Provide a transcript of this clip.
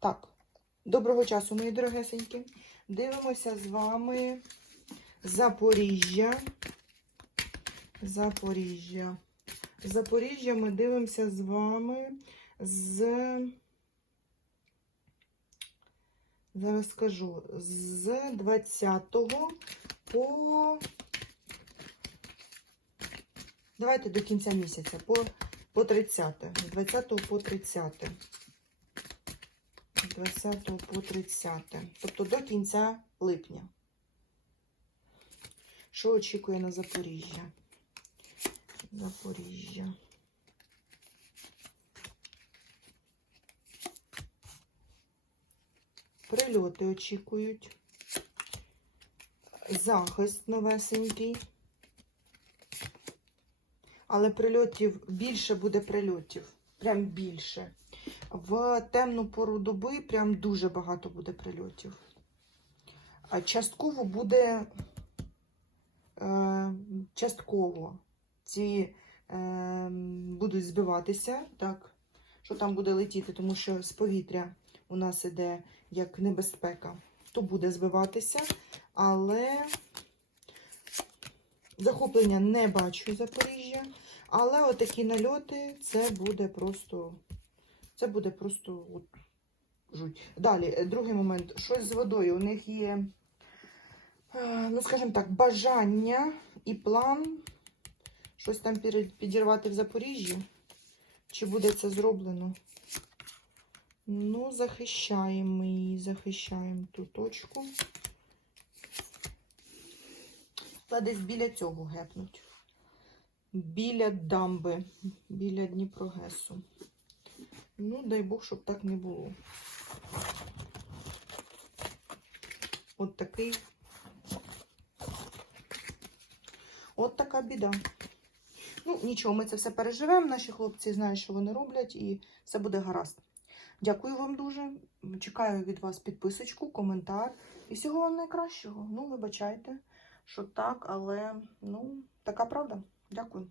Так, доброго часу, мої дорогесенькі. Дивимося з вами Запоріжжя. Запоріжжя. Запоріжжя ми дивимося з вами з. Зараз скажу, з 20 по. Давайте до кінця місяця, по, по 30. З 20 по 30. З 20 по 30. Тобто до кінця липня. Що очікує на Запоріжжя? Запоріжжя. Прильоти очікують. Захист новесенький. Але прильотів більше буде прильотів. Прям більше. В темну пору доби прям дуже багато буде прильотів. А частково буде е, частково ці е, будуть збиватися, так, що там буде летіти, тому що з повітря у нас іде як небезпека, то буде збиватися, але захоплення не бачу Запоріжжя. Але отакі нальоти це буде просто. Це буде просто от, жуть. Далі, е, другий момент. Щось з водою. У них є, е, ну, скажімо так, бажання і план щось там підірвати в Запоріжжі. Чи буде це зроблено? Ну, захищаємо її, захищаємо ту точку. Та десь біля цього гепнуть. Біля дамби, біля Дніпрогесу. Ну, дай Бог, щоб так не було. От такий. От така біда. Ну, нічого, ми це все переживемо. Наші хлопці знають, що вони роблять, і все буде гаразд. Дякую вам дуже. Чекаю від вас підписочку, коментар. І всього вам найкращого. Ну, вибачайте, що так, але ну, така правда. Дякую.